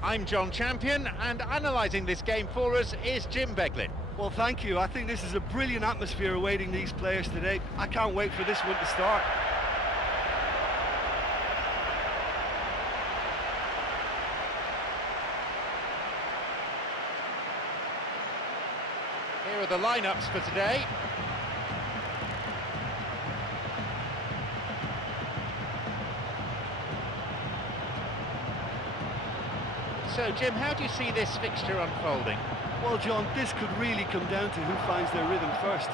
I'm John Champion, and analysing this game for us is Jim Beglin. Well, thank you. I think this is a brilliant atmosphere awaiting these players today. I can't wait for this one to start. Here are the lineups for today. So, Jim, how do you see this fixture unfolding? Well, John, this could really come down to who finds their rhythm first.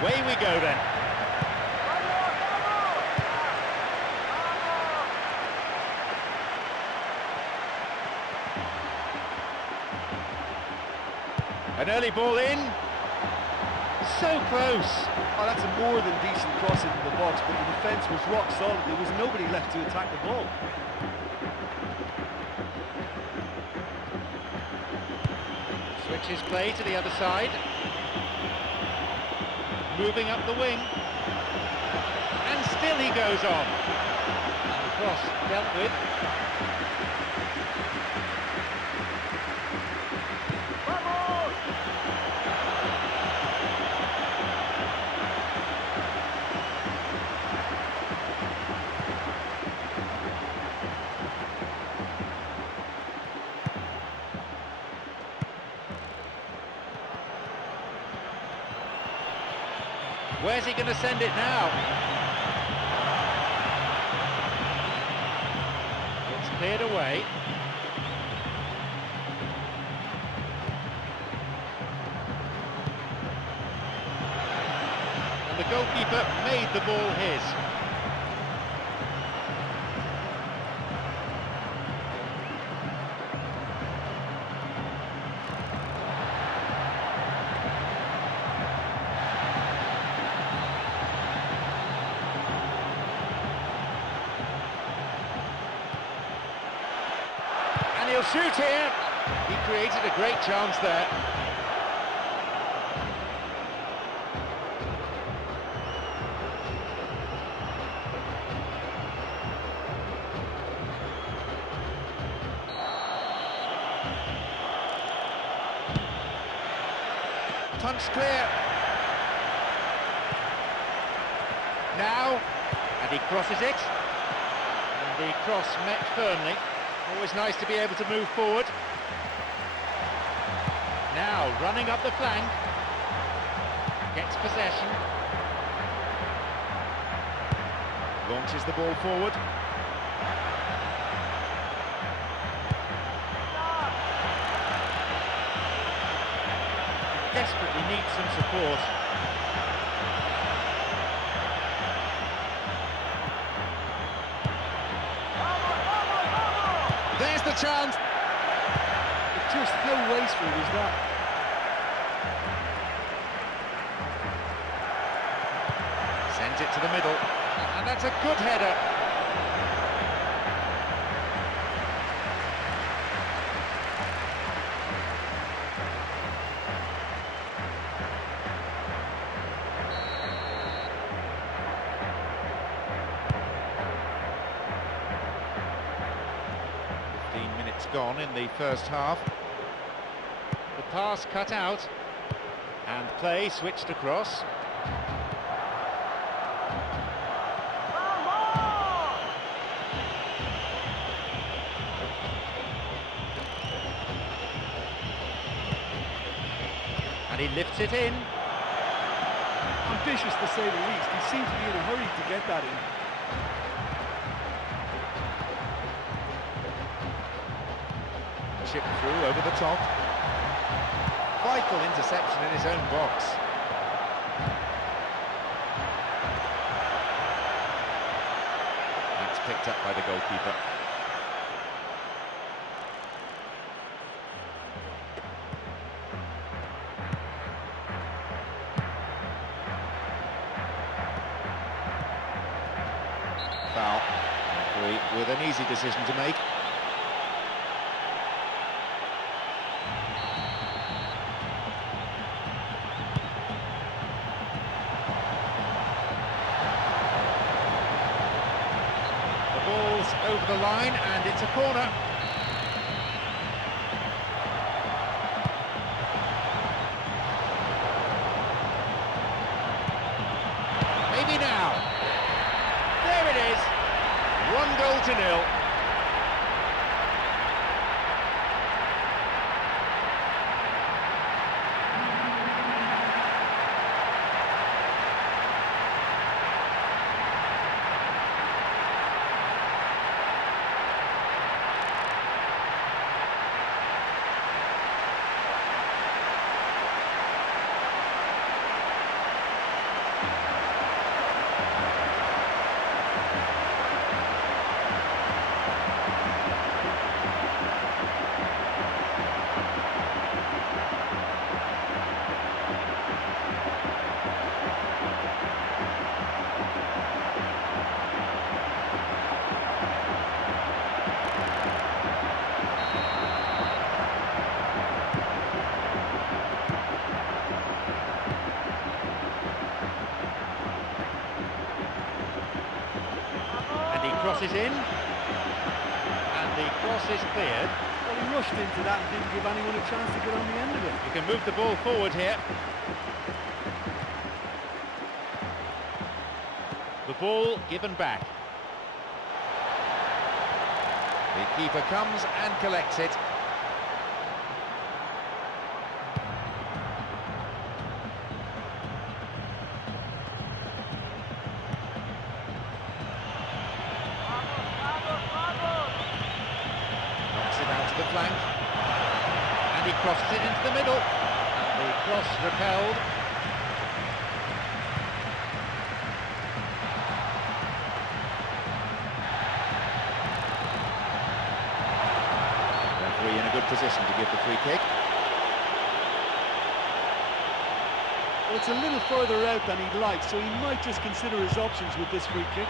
Away we go then. An early ball in. So close. Oh, that's a more than decent cross into the box, but the defence was rock solid. There was nobody left to attack the ball. Switches play to the other side. Moving up the wing. And still he goes on. And the cross dealt with. Where's he going to send it now? It's cleared away. And the goalkeeper made the ball his. He'll shoot here. He created a great chance there. Punched clear. Now, and he crosses it. And the cross met firmly. Always nice to be able to move forward. Now, running up the flank. Gets possession. Launches the ball forward. Desperately needs some support. There's the chance. Just how wasteful was that? Sends it to the middle, and that's a good header. Gone in the first half. The pass cut out and play switched across. And he lifts it in. Ambitious to say the least. He seemed to be in a hurry to get that in. Chip through over the top. Vital interception in his own box. That's picked up by the goalkeeper. Foul. 3. with an easy decision to make. The ball's over the line and it's a corner. Maybe now. There it is. 1-0. Crosses in, and the cross is cleared. Well, he rushed into that and didn't give anyone a chance to get on the end of it. You can move the ball forward here. The ball given back. The keeper comes and collects it. The flank, and he crosses it into the middle. The cross repelled. Referee in a good position to give the free kick. Well, it's a little further out than he'd like, so he might just consider his options with this free kick.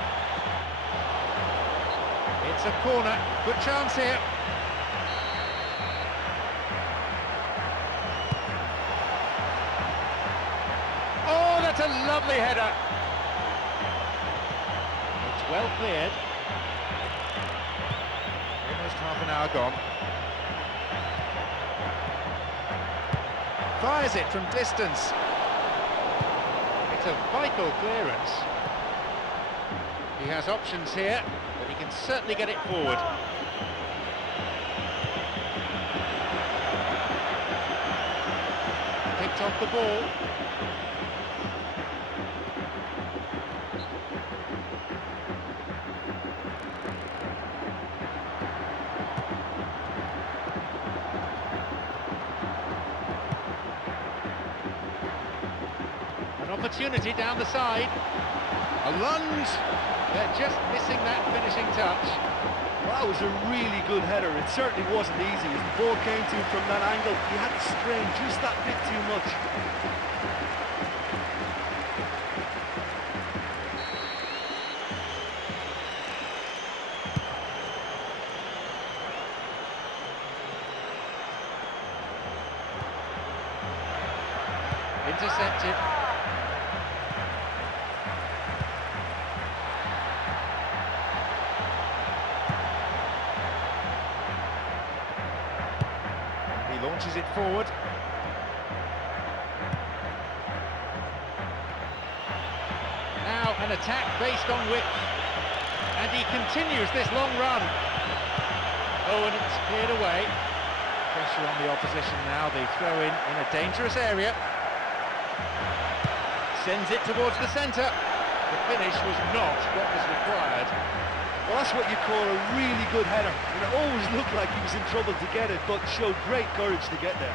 It's a corner, good chance here. That's a lovely header. It's well cleared. Almost half an hour gone. Fires it from distance. It's a vital clearance. He has options here, but he can certainly get it forward. Picked off the ball. Opportunity down the side. A lunge. They're just missing that finishing touch. Well, that was a really good header. It certainly wasn't easy. As the ball came to him from that angle, he had to strain just that bit too much. Intercepted. Launches it forward. Now an attack based on width. And he continues this long run. Oh, and it's cleared away. Pressure on the opposition now. They throw in a dangerous area. Sends it towards the centre. The finish was not what was required. Well, that's what you call a really good header. And it always looked like he was in trouble to get it, but showed great courage to get there.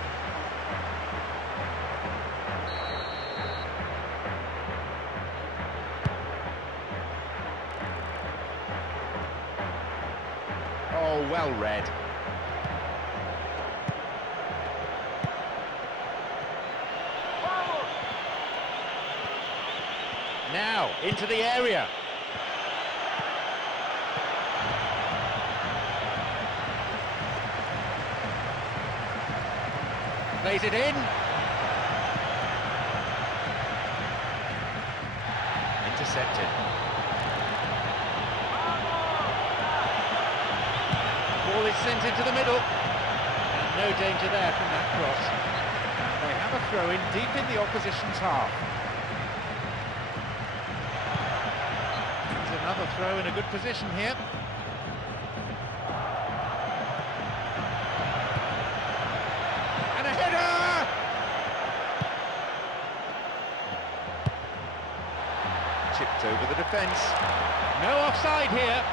Oh, well read. Now, into the area. Plays it in. Intercepted. Ball is sent into the middle. And no danger there from that cross. They have a throw-in deep in the opposition's half. It's another throw in a good position here. And a header! Chipped over the defence. No offside here.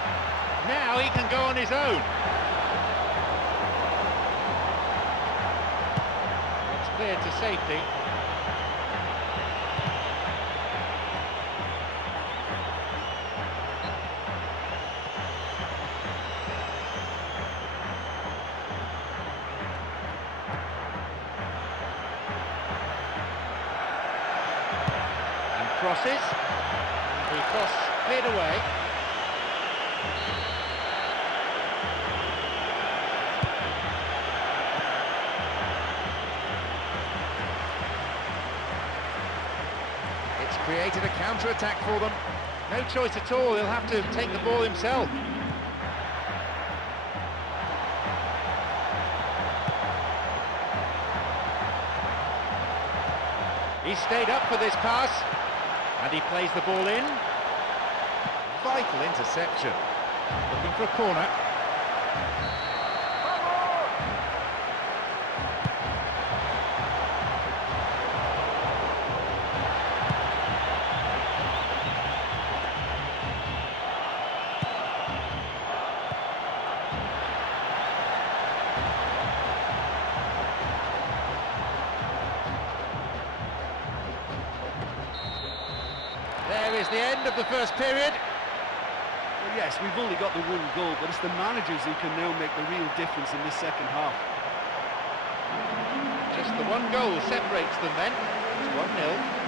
Now he can go on his own. It's cleared to safety. And crosses. The cross cleared away. It's created a counter-attack for them. No choice at all, he'll have to take the ball himself. He stayed up for this pass. And he plays the ball in. Vital interception. Looking for a corner. There is the end of the first period. Well, yes, we've only got the one goal, but it's the managers who can now make the real difference in this second half. Just the one goal separates them then. It's 1-0.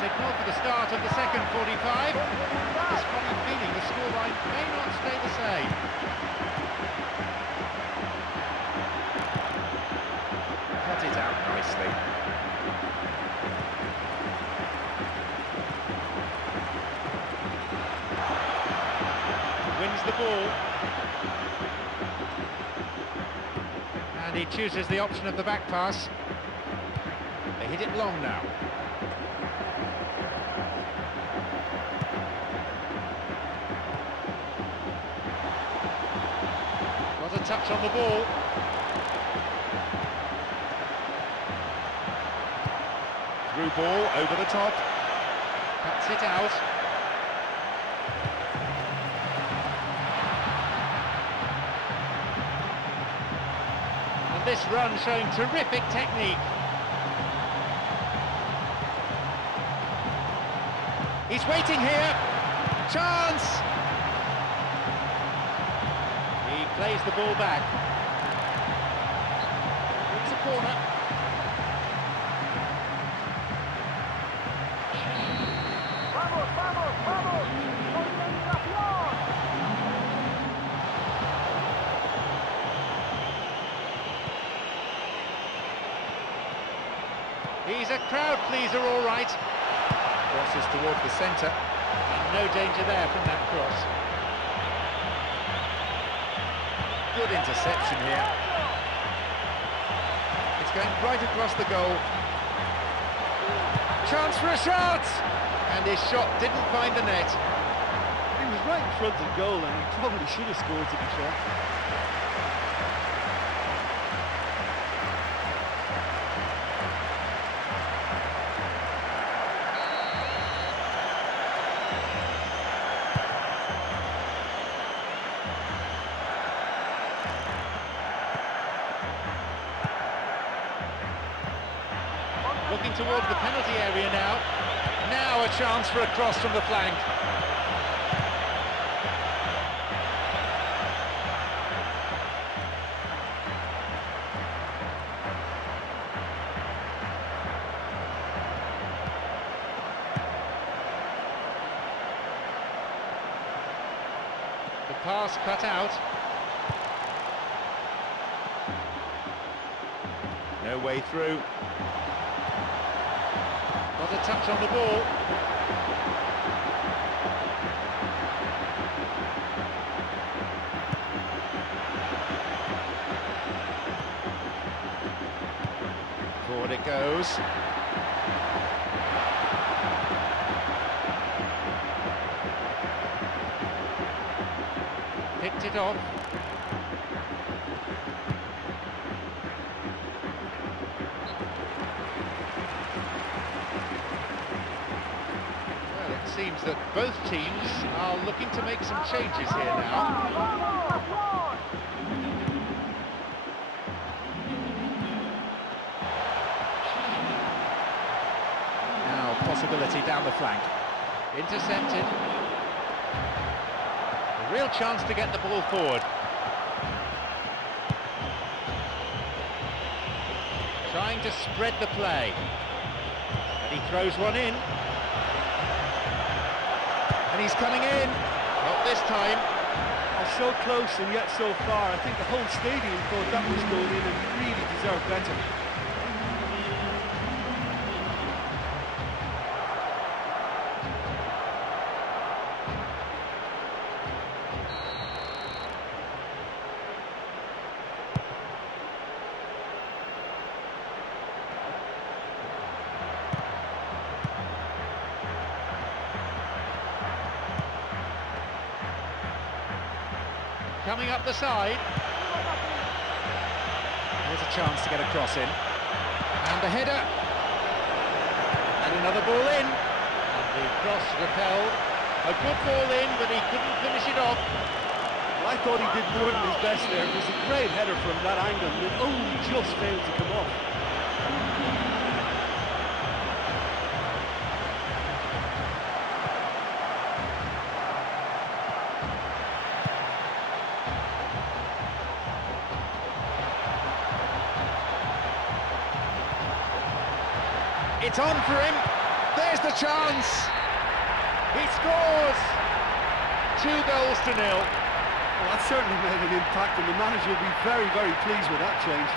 Signal for the start of the second 45. This funny feeling the scoreline may not stay the same. Cut it out nicely. Wins the ball. And he chooses the option of the back pass. They hit it long now. A touch on the ball. Through ball over the top. Cuts it out. And this run showing terrific technique. He's waiting here. Chance! plays the ball back. It's a corner. Vamos, vamos, vamos. Concentración. He's a crowd pleaser, all right. Crosses towards the centre. And no danger there from that cross. Good interception here. It's going right across the goal. Chance for a shot! And his shot didn't find the net. He was right in front of the goal and he probably should have scored, to be fair. Looking towards the penalty area now. Now a chance for a cross from the flank. The pass cut out. No way through. Got a touch on the ball. Forward it goes. Picked it off. Seems that both teams are looking to make some changes here now. Now possibility down the flank. Intercepted. A real chance to get the ball forward. Trying to spread the play. And he throws one in. And he's coming in. Not this time. Oh, so close and yet so far. I think the whole stadium thought that was going in and really deserved better. Coming up the side. There's a chance to get a cross in. And the header. And another ball in. And the cross repelled. A good ball in, but he couldn't finish it off. Well, I thought he did more than his best there. It was a great header from that angle, and it only just failed to come off. It's on for him. There's the chance. He scores. 2-0. Well, that certainly made an impact, and the manager will be very, very pleased with that change.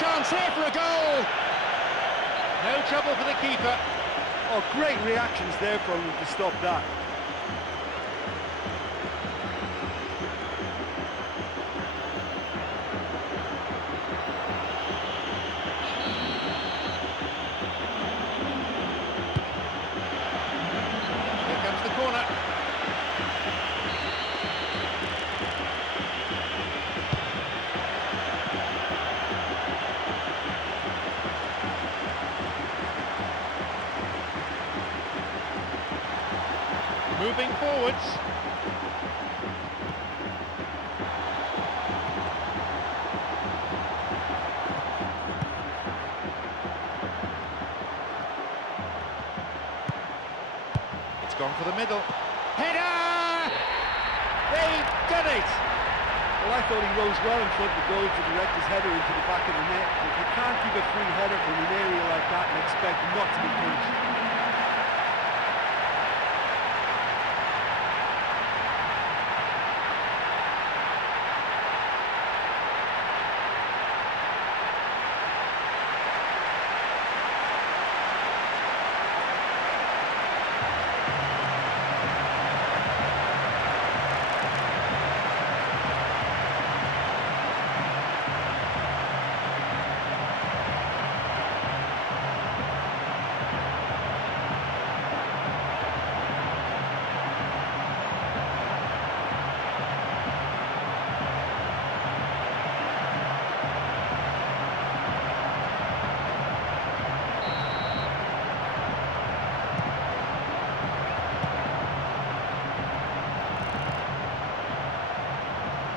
chance here for a goal. No trouble for the keeper. Oh, great reactions there from him to stop that. Here comes the corner. Moving forwards. It's gone for the middle. Header! They've done it! Well, I thought he rose well in front of the goal to direct his header into the back of the net. But you can't give a free header in an area like that and expect not to be punished.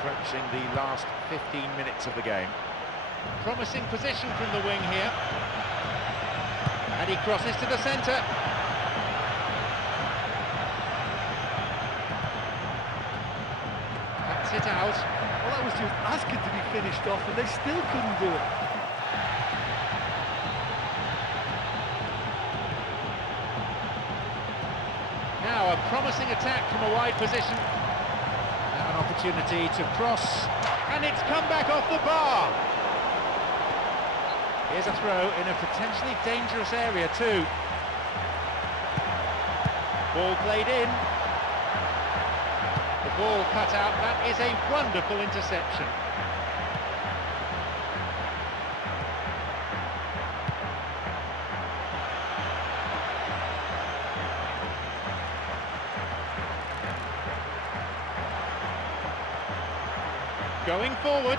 Approaching the last 15 minutes of the game. Promising position from the wing here. And he crosses to the centre. Cuts it out. Well, that was just asking to be finished off and they still couldn't do it. Now a promising attack from a wide position. Now an opportunity to cross. And it's come back off the bar. Here's a throw in a potentially dangerous area too. Ball played in. The ball cut out. That is a wonderful interception. Going forward,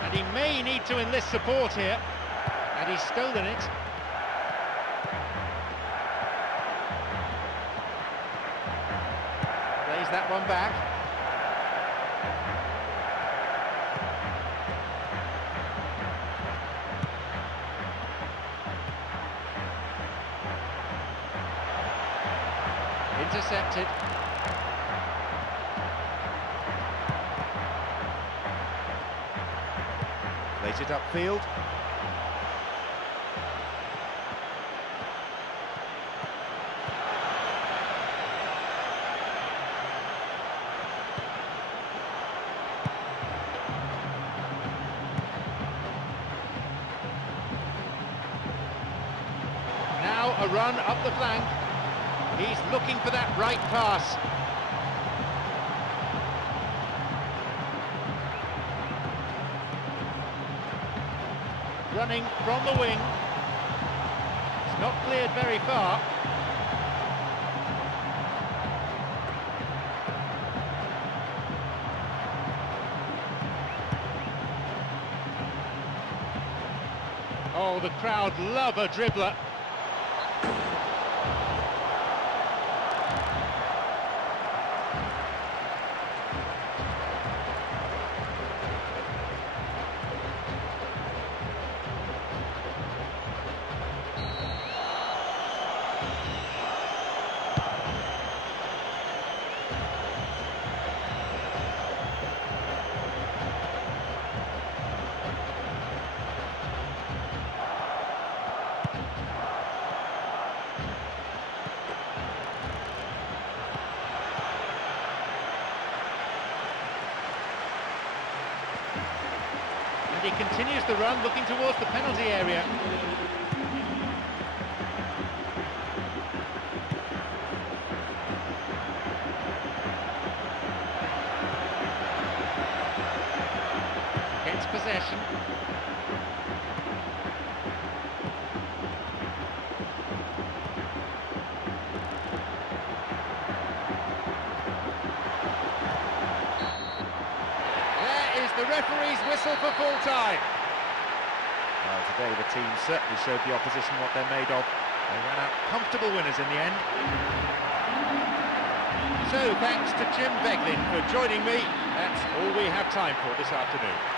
and he may need to enlist support here. And he's stolen it. Plays that one back. Intercepted. Plays it upfield. Now a run up the flank. He's looking for that right pass. Running from the wing. It's not cleared very far. Oh, the crowd love a dribbler. continues the run, looking towards the penalty area. Gets possession. The referee's whistle for full time. Well, today the team certainly showed the opposition what they're made of. They ran out comfortable winners in the end. So, thanks to Jim Beglin for joining me. That's all we have time for this afternoon.